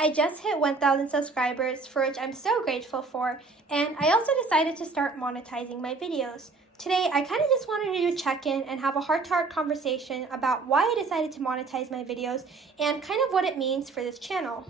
I just hit 1,000 subscribers, for which I'm so grateful for, and I also decided to start monetizing my videos. Today, I kind of just wanted to do a check-in and have a heart-to-heart conversation about why I decided to monetize my videos and kind of what it means for this channel.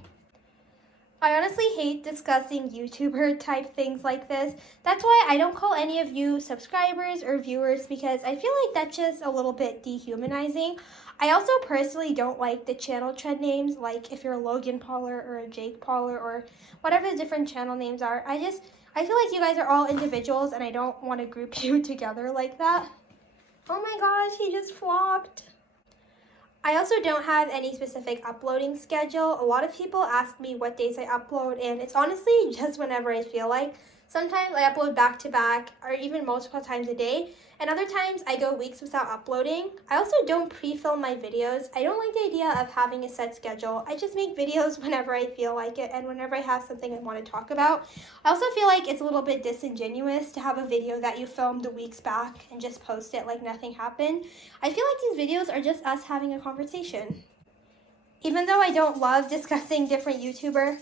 I honestly hate discussing YouTuber type things like this. That's why I don't call any of you subscribers or viewers, because I feel like that's just a little bit dehumanizing. I also personally don't like the channel trend names, like if you're a Logan Pauler or a Jake Pauler or whatever the different channel names are. I feel like you guys are all individuals and I don't want to group you together like that. Oh my gosh, he just flopped. I also don't have any specific uploading schedule. A lot of people ask me what days I upload, and it's honestly just whenever I feel like. Sometimes I upload back to back or even multiple times a day, and other times I go weeks without uploading. I also don't pre-film my videos. I don't like the idea of having a set schedule. I just make videos whenever I feel like it and whenever I have something I want to talk about. I also feel like it's a little bit disingenuous to have a video that you filmed weeks back and just post it like nothing happened. I feel like these videos are just us having a conversation. Even though I don't love discussing different YouTuber,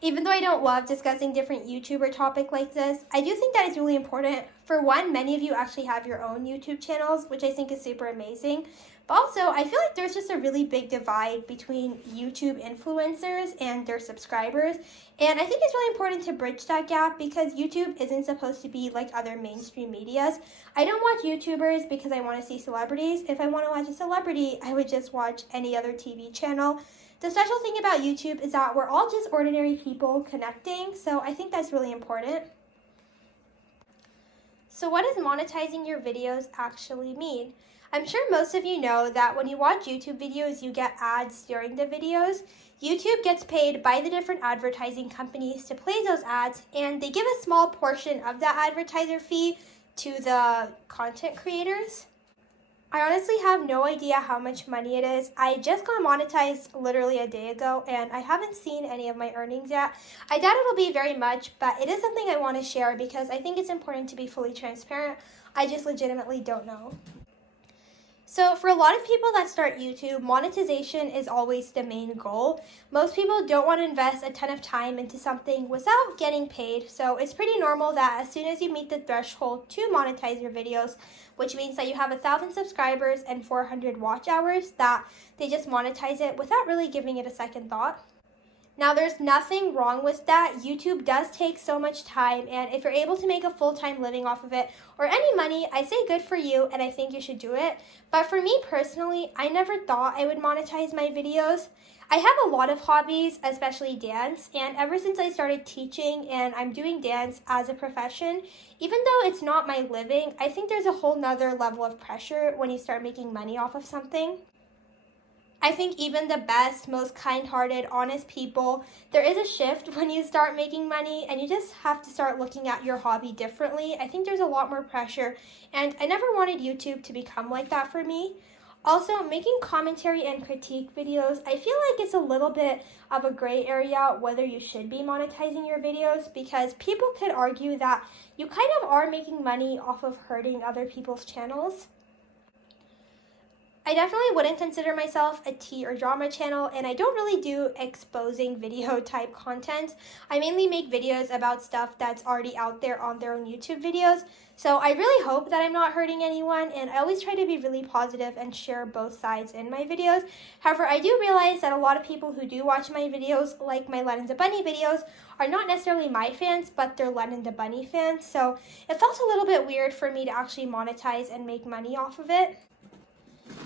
Even though I don't love discussing different YouTuber topics like this, I do think that it's really important. For one, many of you actually have your own YouTube channels, which I think is super amazing. But also, I feel like there's just a really big divide between YouTube influencers and their subscribers. And I think it's really important to bridge that gap because YouTube isn't supposed to be like other mainstream medias. I don't watch YouTubers because I want to see celebrities. If I want to watch a celebrity, I would just watch any other TV channel. The special thing about YouTube is that we're all just ordinary people connecting, so I think that's really important. So what does monetizing your videos actually mean? I'm sure most of you know that when you watch YouTube videos, you get ads during the videos. YouTube gets paid by the different advertising companies to play those ads, and they give a small portion of that advertiser fee to the content creators. I honestly have no idea how much money it is. I just got monetized literally a day ago and I haven't seen any of my earnings yet. I doubt it'll be very much, but it is something I want to share because I think it's important to be fully transparent. I just legitimately don't know. So for a lot of people that start YouTube, monetization is always the main goal. Most people don't want to invest a ton of time into something without getting paid. So it's pretty normal that as soon as you meet the threshold to monetize your videos, which means that you have 1,000 subscribers and 400 watch hours, that they just monetize it without really giving it a second thought. Now, there's nothing wrong with that. YouTube does take so much time, and if you're able to make a full-time living off of it or any money, I say good for you, and I think you should do it. But for me personally, I never thought I would monetize my videos. I have a lot of hobbies, especially dance, and ever since I started teaching and I'm doing dance as a profession, even though it's not my living, I think there's a whole nother level of pressure when you start making money off of something. I think even the best, most kind-hearted, honest people, there is a shift when you start making money and you just have to start looking at your hobby differently. I think there's a lot more pressure, and I never wanted YouTube to become like that for me. Also, making commentary and critique videos, I feel like it's a little bit of a gray area whether you should be monetizing your videos because people could argue that you kind of are making money off of hurting other people's channels. I definitely wouldn't consider myself a tea or drama channel, and I don't really do exposing video type content. I mainly make videos about stuff that's already out there on their own YouTube videos. So I really hope that I'm not hurting anyone, and I always try to be really positive and share both sides in my videos. However, I do realize that a lot of people who do watch my videos, like my Len and the Bunny videos, are not necessarily my fans, but they're Len and the Bunny fans. So it felt a little bit weird for me to actually monetize and make money off of it.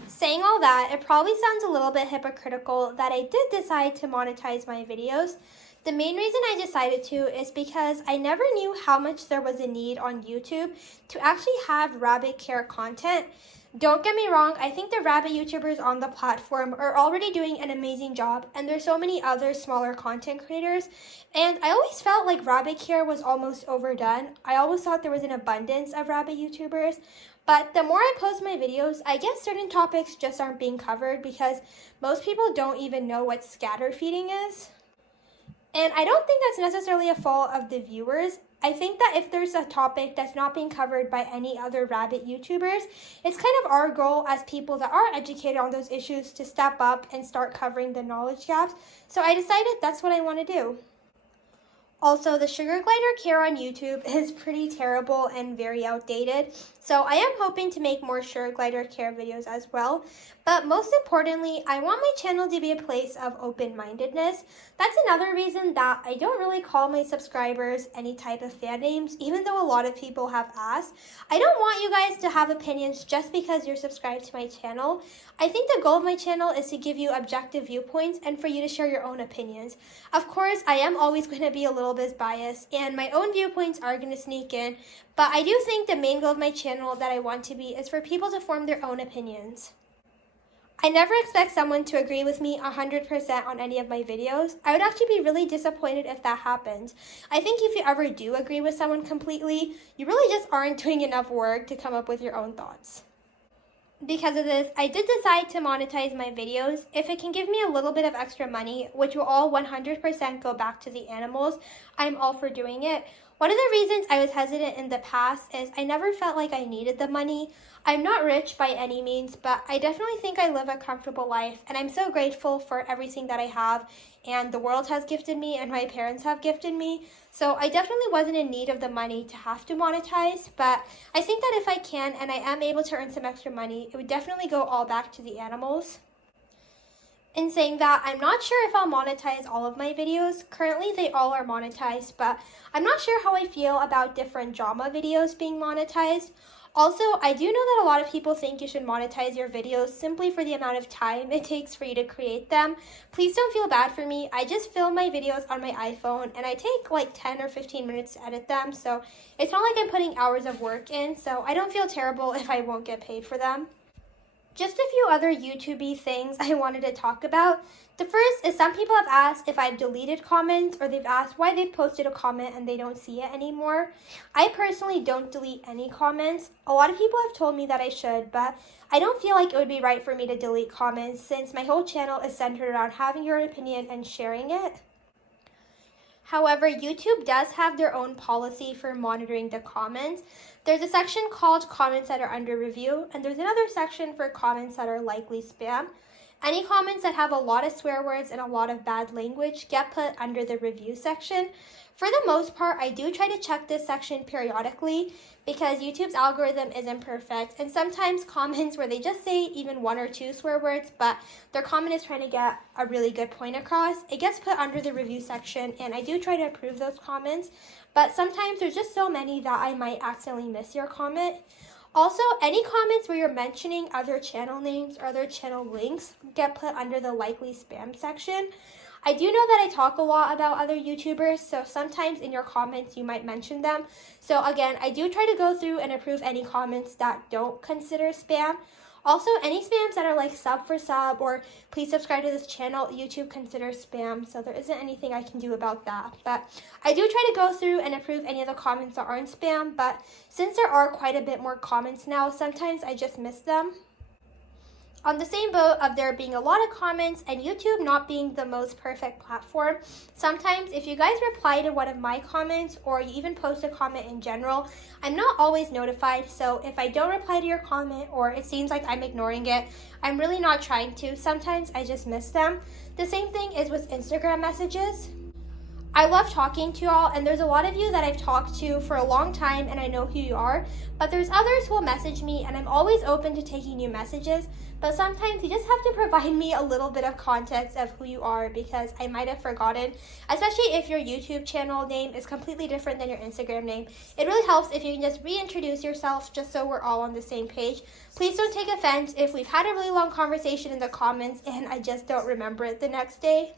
Saying all that, it probably sounds a little bit hypocritical that I did decide to monetize my videos. The main reason I decided to is because I never knew how much there was a need on YouTube to actually have rabbit care content. Don't get me wrong, I think the rabbit YouTubers on the platform are already doing an amazing job, and there's so many other smaller content creators, and I always felt like rabbit care was almost overdone. I always thought there was an abundance of rabbit YouTubers, but the more I post my videos, I guess certain topics just aren't being covered because most people don't even know what scatter feeding is. And I don't think that's necessarily a fault of the viewers. I think that if there's a topic that's not being covered by any other rabbit YouTubers, it's kind of our goal as people that are educated on those issues to step up and start covering the knowledge gaps. So I decided that's what I want to do. Also, the sugar glider care on YouTube is pretty terrible and very outdated, so I am hoping to make more sugar glider care videos as well. But most importantly, I want my channel to be a place of open-mindedness. That's another reason that I don't really call my subscribers any type of fan names, even though a lot of people have asked. I don't want you guys to have opinions just because you're subscribed to my channel. I think the goal of my channel is to give you objective viewpoints and for you to share your own opinions. Of course, I am always going to be a little bit biased and my own viewpoints are going to sneak in, but I do think the main goal of my channel that I want to be is for people to form their own opinions. I never expect someone to agree with me 100% on any of my videos. I would actually be really disappointed if that happens. I think if you ever do agree with someone completely, you really just aren't doing enough work to come up with your own thoughts. Because of this, I did decide to monetize my videos. If it can give me a little bit of extra money, which will all 100% go back to the animals, I'm all for doing it. One of the reasons I was hesitant in the past is I never felt like I needed the money. I'm not rich by any means, but I definitely think I live a comfortable life, and I'm so grateful for everything that I have, and the world has gifted me, and my parents have gifted me. So I definitely wasn't in need of the money to have to monetize, but I think that if I can and I am able to earn some extra money, it would definitely go all back to the animals. In saying that, I'm not sure if I'll monetize all of my videos. Currently, they all are monetized, but I'm not sure how I feel about different drama videos being monetized. Also, I do know that a lot of people think you should monetize your videos simply for the amount of time it takes for you to create them. Please don't feel bad for me. I just film my videos on my iPhone and I take like 10 or 15 minutes to edit them, so it's not like I'm putting hours of work in, so I don't feel terrible if I won't get paid for them. Just a few other YouTube-y things I wanted to talk about. The first is some people have asked if I've deleted comments, or they've asked why they've posted a comment and they don't see it anymore. I personally don't delete any comments. A lot of people have told me that I should, but I don't feel like it would be right for me to delete comments since my whole channel is centered around having your opinion and sharing it. However, YouTube does have their own policy for monitoring the comments. There's a section called comments that are under review, and there's another section for comments that are likely spam. Any comments that have a lot of swear words and a lot of bad language get put under the review section. For the most part, I do try to check this section periodically because YouTube's algorithm isn't perfect, and sometimes comments where they just say even 1 or 2 swear words, but their comment is trying to get a really good point across, it gets put under the review section, and I do try to approve those comments, but sometimes there's just so many that I might accidentally miss your comment. Also, any comments where you're mentioning other channel names or other channel links get put under the likely spam section. I do know that I talk a lot about other YouTubers, so sometimes in your comments you might mention them. So again, I do try to go through and approve any comments that don't consider spam. Also, any spams that are like sub for sub or please subscribe to this channel, YouTube considers spam, so there isn't anything I can do about that. But I do try to go through and approve any of the comments that aren't spam, but since there are quite a bit more comments now, sometimes I just miss them. On the same boat of there being a lot of comments and YouTube not being the most perfect platform, sometimes if you guys reply to one of my comments or you even post a comment in general, I'm not always notified. So if I don't reply to your comment or it seems like I'm ignoring it, I'm really not trying to. Sometimes I just miss them. The same thing is with Instagram messages. I love talking to y'all, and there's a lot of you that I've talked to for a long time and I know who you are, but there's others who will message me and I'm always open to taking new messages, but sometimes you just have to provide me a little bit of context of who you are because I might have forgotten, especially if your YouTube channel name is completely different than your Instagram name. It really helps if you can just reintroduce yourself just so we're all on the same page. Please don't take offense if we've had a really long conversation in the comments and I just don't remember it the next day.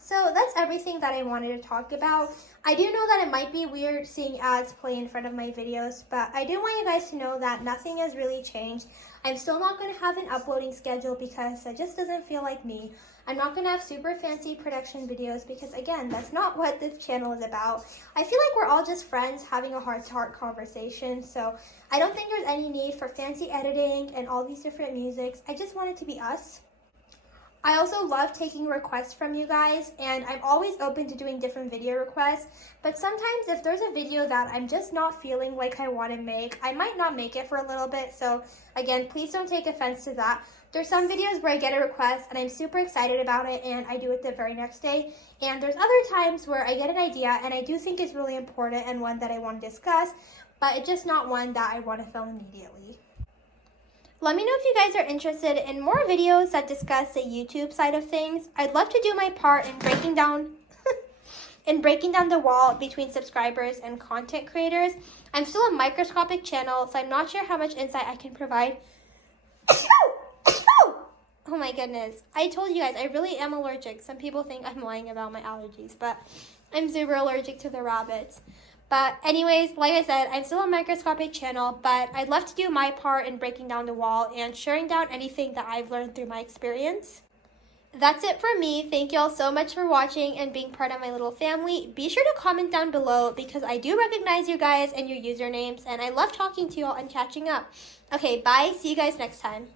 So that's everything that I wanted to talk about. I do know that it might be weird seeing ads play in front of my videos, but I do want you guys to know that nothing has really changed. I'm still not going to have an uploading schedule because that just doesn't feel like me. I'm not going to have super fancy production videos because, again, that's not what this channel is about. I feel like we're all just friends having a heart-to-heart conversation, so I don't think there's any need for fancy editing and all these different musics. I just want it to be us. I also love taking requests from you guys, and I'm always open to doing different video requests, but sometimes if there's a video that I'm just not feeling like I want to make, I might not make it for a little bit. So again, please don't take offense to that. There's some videos where I get a request and I'm super excited about it and I do it the very next day. And there's other times where I get an idea and I do think it's really important and one that I want to discuss, but it's just not one that I want to film immediately. Let me know if you guys are interested in more videos that discuss the YouTube side of things. I'd love to do my part in breaking down the wall between subscribers and content creators. I'm still a microscopic channel, so I'm not sure how much insight I can provide. Oh my goodness. I told you guys, I really am allergic. Some people think I'm lying about my allergies, but I'm super allergic to the rabbits. But anyways, like I said, I'm still a microscopic channel, but I'd love to do my part in breaking down the wall and sharing down anything that I've learned through my experience. That's it for me. Thank you all so much for watching and being part of my little family. Be sure to comment down below because I do recognize you guys and your usernames, and I love talking to you all and catching up. Okay, bye. See you guys next time.